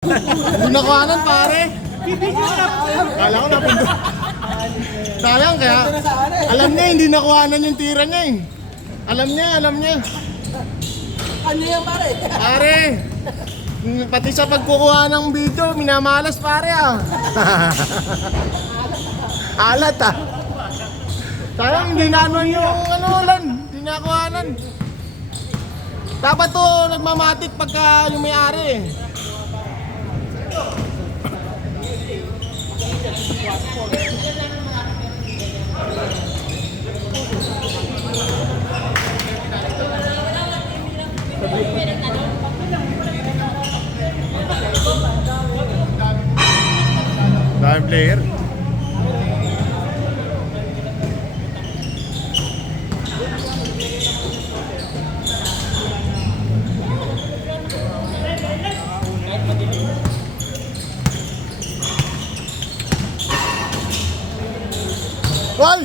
Hindi nakuhanan pare. Kala ko napunta. Sayang kaya. Alam niya hindi nakuhanan yung tira niya eh. Alam niya. Ano yan pare? Pare. Pati sa pagkukuha ng video, minamalas pare ah. Alat ah. Sayang hindi na ano yung lan. Hindi nakuhanan. Dapat to nagmamatik pagka yung may-ari eh. Daming player. Hoy!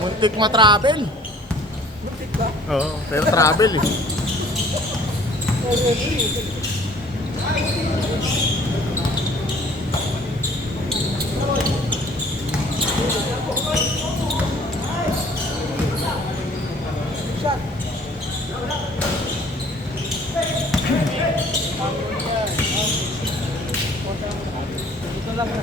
Muntik ma-travel. Muntik ba? Oo, pero travel eh. Shot. Ito lang na.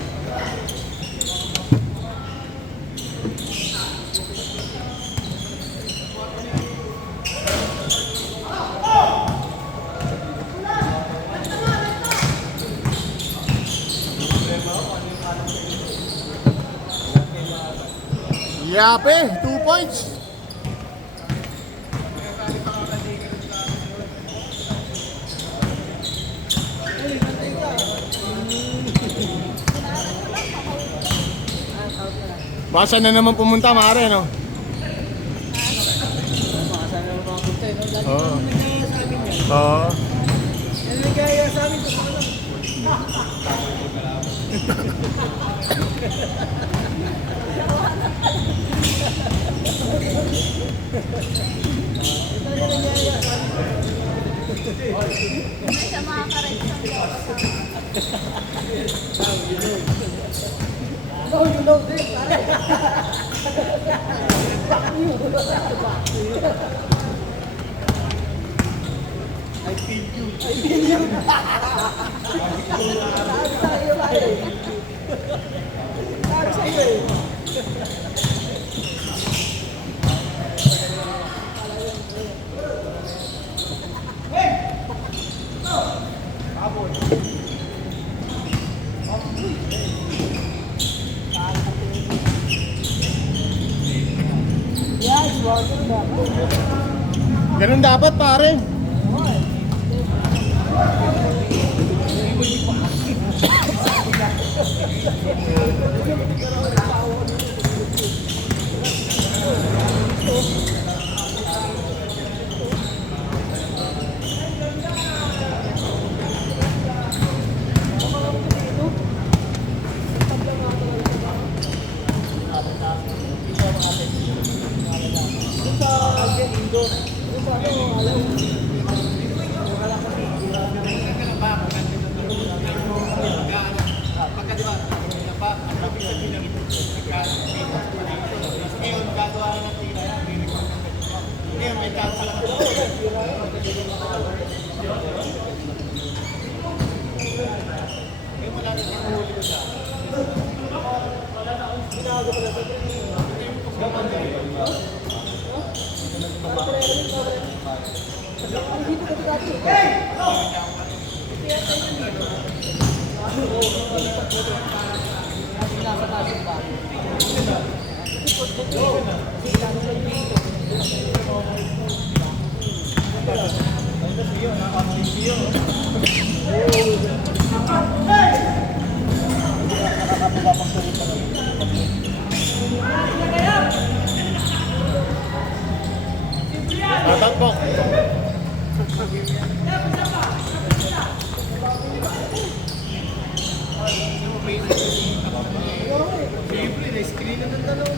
Yape, 2 points. Basa na naman pumunta, mare, no? Makasama naman mga punta, no? Lagi Oo. naman nagkaya sa amin yan. Oo. Yan nagkaya sa amin, gusto ko lang. Sa mga karet sa No, you know this, pare. I feel you. I feel you. Sabi sa'yo, pare. Sabi sa'yo eh. Ganun dapat, pare. Tatakbo. Siyempre, na-screen na ng dalaw.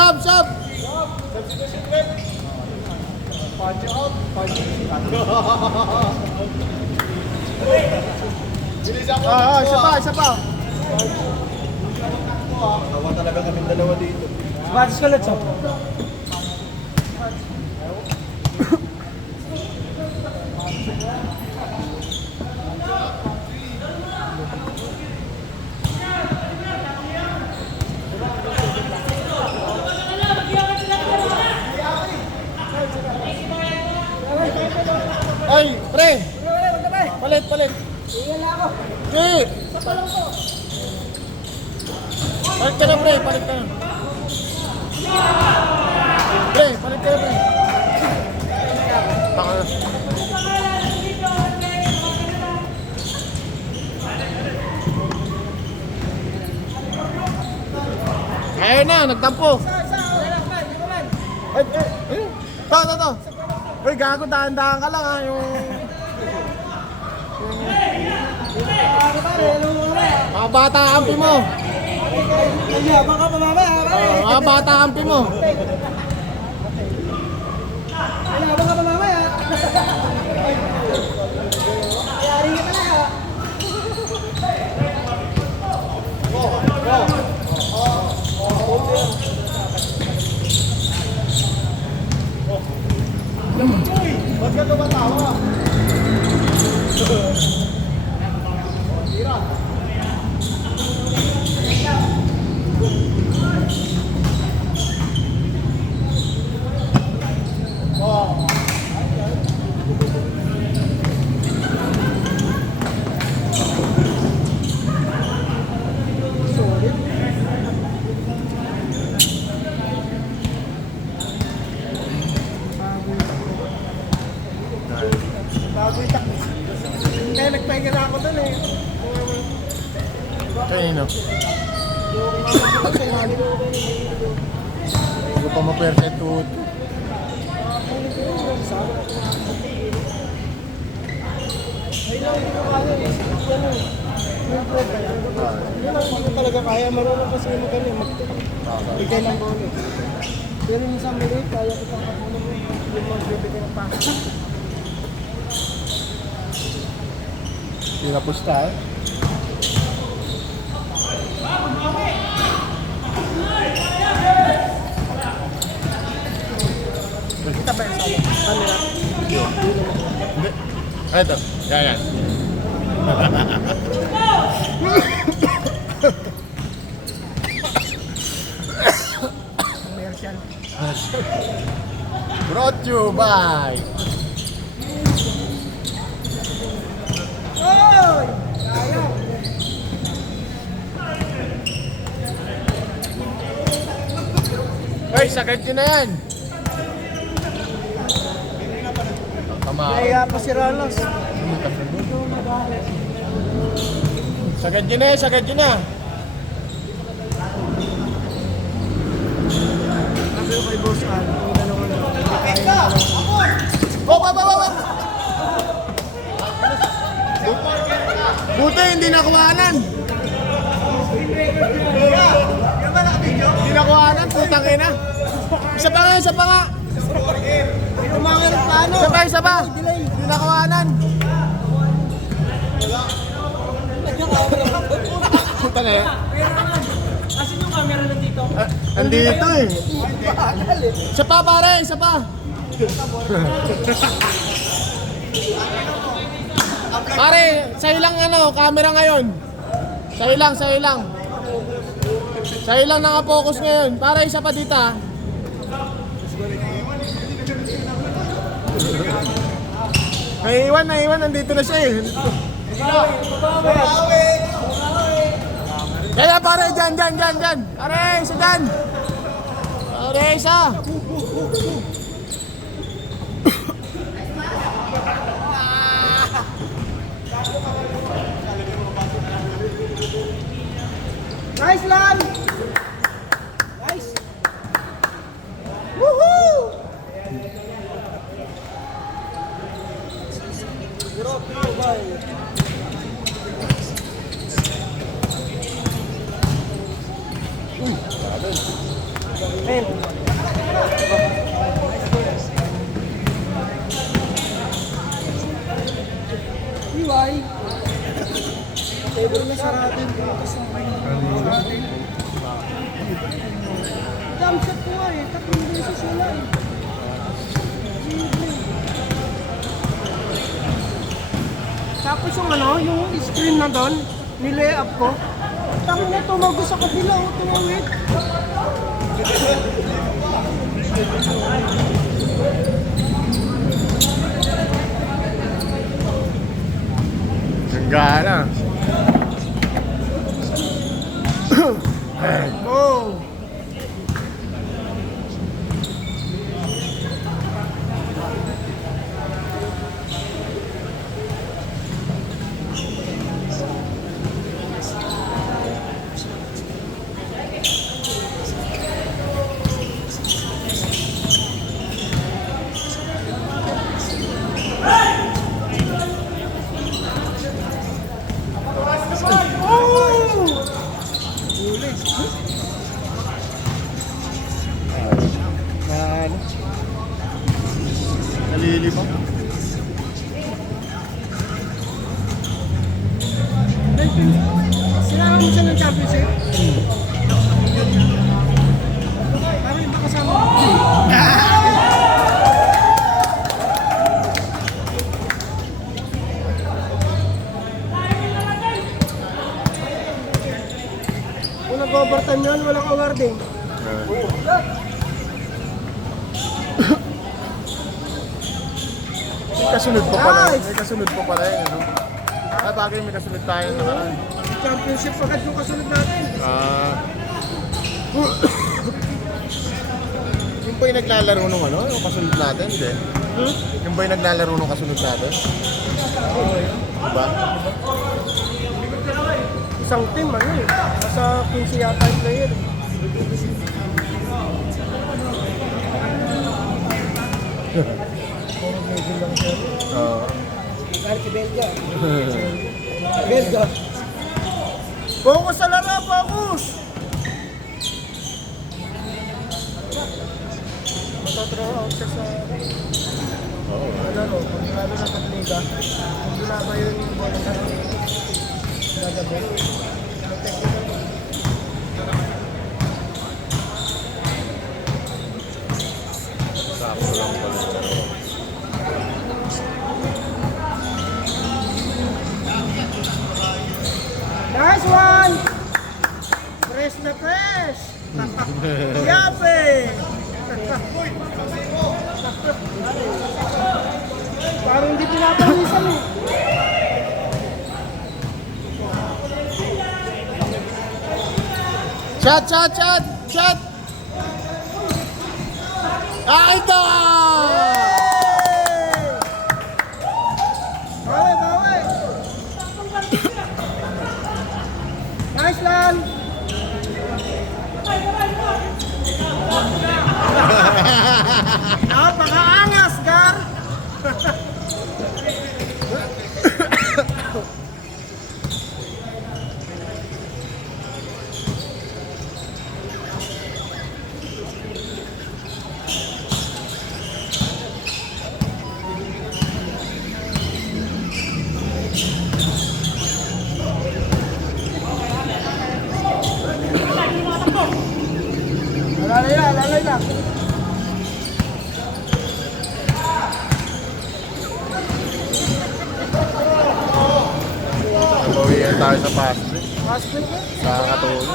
Sab! Isa pa. Tawa talaga kami dalawa dito. Batis ka let's up. Ay, pre! Palit! Iyan lang ako. Okay! Palit ka na, pre! Palit ka na. Pre! Palit ka na, pre! Baka na. Ayun na, nagtampo! Ay! To! Uy, gago, dahan-dahan ka lang ha, yung... Mga bata ampi mo! Nagyabang ka pa mamaya, pare. Mga bata ampi mo! Nagyabang ka pa mamaya. Kayari ka talaga. Ba't ka tumatawa? Bago itakbo. Kaya nagpahinga na ako doon eh. Kanino? Hindi ko pa ma-perfect to... Yun ang ano talaga kaya. Marunong kasi mo kami magbigay ng bonus. Pero minsan maliit, kaya kita kapunan mo yung magbibigay ng pasok. Pinapusta eh. Kita ba yung sa camera? Hindi. Ay, ito. Yan. Commercial. Brought to you by Oy! Sayang. Ay, sagad yun na yan. Tama. Kaya pa si Ralos. Sagad yun na yan, sagad yun na. Sabi ko kay Boss Al, yung dalawa na. Wop! Buti hindi nakuhanan. Hindi nakuhanan, putang ina. Isa pa nga. Umangin ang plano. Isa pa. Hindi nakuhanan. Putang ina. Asan yung camera na dito? Andito eh. Isa pa pare, isa pa. Pare, sa'yo lang camera ngayon. Sa'yo lang. Sa'yo lang nakapokus ngayon. Pare, isa pa dito ah. Naiiwan, nandito na siya eh. Kaya pare, dyan. Pare, isa dyan. Pare, isa. Nice lang! Nice! Woohoo! Men. Iway. Table na saratin. Jump shot ko nga eh. 3 beses wala eh. Tapos yung screen na doon, nilay up ko. Tangin na tumago sa kabila o tumawid. Gana. Oh! Nalilibang. Sinama mo siya ng championship? Parang yung makasama mo. Kung nag-overtime yun, walang awarding. May kasunod pa pala. Nice! May kasunod pa pala yun. Ano? Ah, bagay may kasunod tayo nakaraan. Championship agad yung kasunod natin. Yung ba yung naglalaro nung yung kasunod natin? Hindi. Yung ba yung naglalaro nung kasunod natin? Diba? Isang team, nasa 15 yata yung player. Puro medyo lang siya. Oo. Kahit si Belga. Belga. Focus sa laro, focus! Matatraw out ka sa laro. Lalo na pag-liga. Kung binaba yung bola ka rin, gagabi. Sakto lang pala. Nice one! Press na press! Yape! Parang hindi pinapawisan eh. Shot, shot, shot! Shot! Ah, ito! Bawi, bawi. Nice lang. Napakaangas, Gar. Lalay na. Bawian tayo sa fast break. Fast break na. Sa katulog.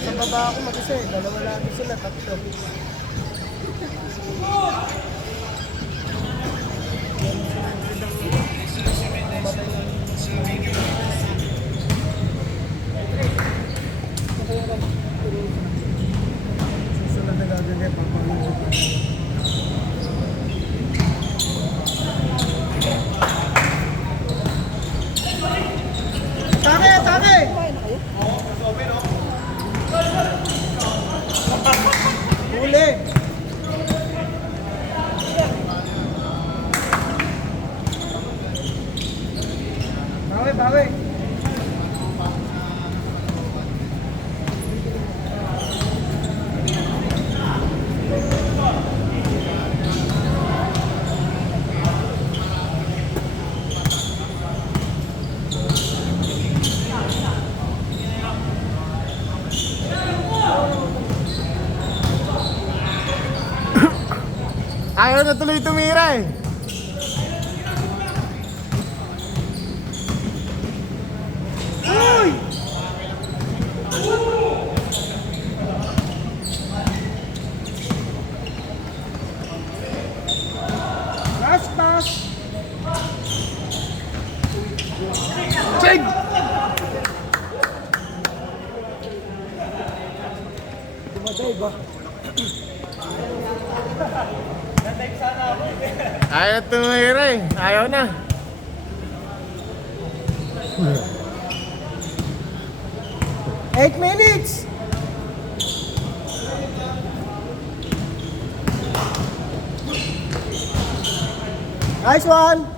Sa baba ako mag-isa eh. Dalawa lagi sila, tatlo. Susunod na gagawin, papangin. Atake, atake! Huli! Bawi, bawi! Ayaw na tuloy tumira eh. Uy! Last pass! Chig! Tumaday ba? Ayaw na tumira eh. Ayaw na. Eight minutes! Nice one!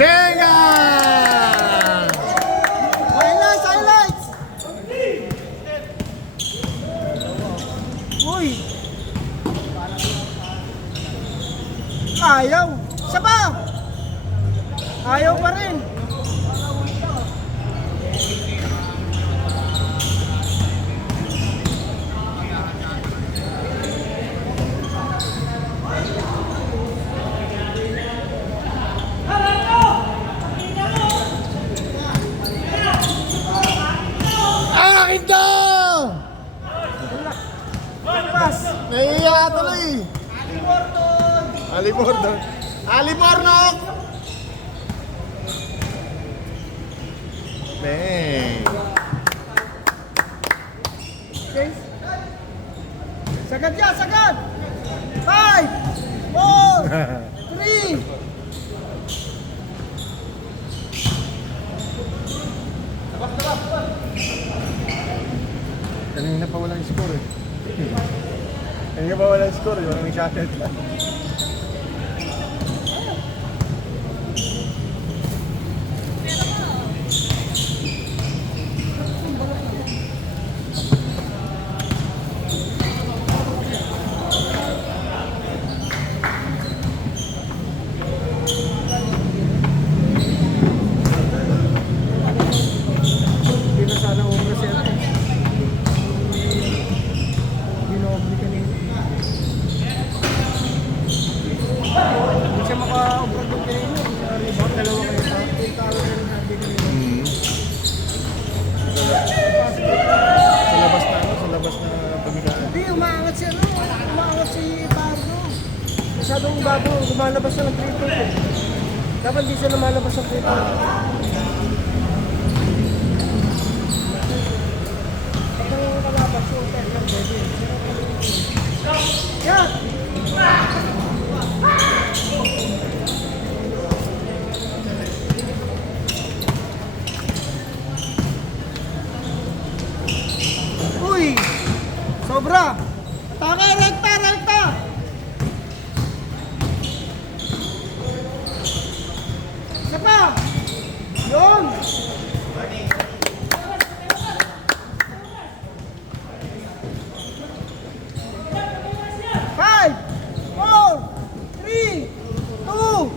Venga! Highlights! Highlights! Uy! Ayaw! Isa pa! Ayaw pa rin! Akin to! Pass! Naiiyak ka tuloy. Ali Bordon. Ali Bornok! Bang! Okay. Sagad yan! Sagad! 5! 4! 3! Kanina pa walang score eh. Kanina pa walang score eh. Walang shuttle. Hindi na sana umras yan. Ginobli kanina. tawag na rin natin. Sa labas na ano, sa labas na pagkaan. Hindi, umaangat si ano, umaangat si Pardo. Masyadong bago, lumalabas na ng triple eh. Dapat di siya lumalabas ng triple. Pag ang kalabas yung terminal, pwede. Yan! Uy! Sobra! Taka, rekta, rekta! Isa pa! Yun! Five, four, three, two.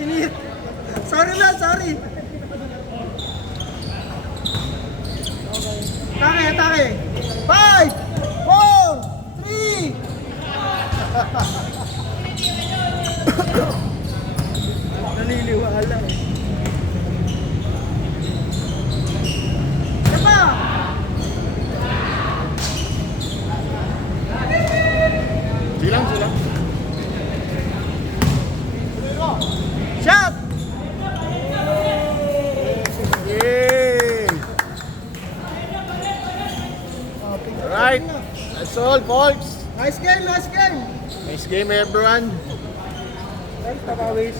Init. Sorry na, sorry. Atake, atake. 5, 4, 3. Naliliwala eh. Isa pa. Silang. Shot. Yay! Alright, that's all folks. Nice game, nice game. Nice game everyone. Ay, tapawis.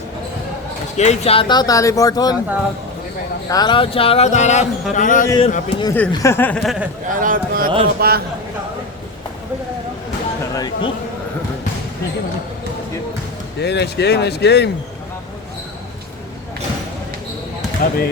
Nice game, shoutout Ali Borton. Shoutout Alan. Happy New Year. Happy New Year. Shoutout mga tropa. Okay, nice game. Happy.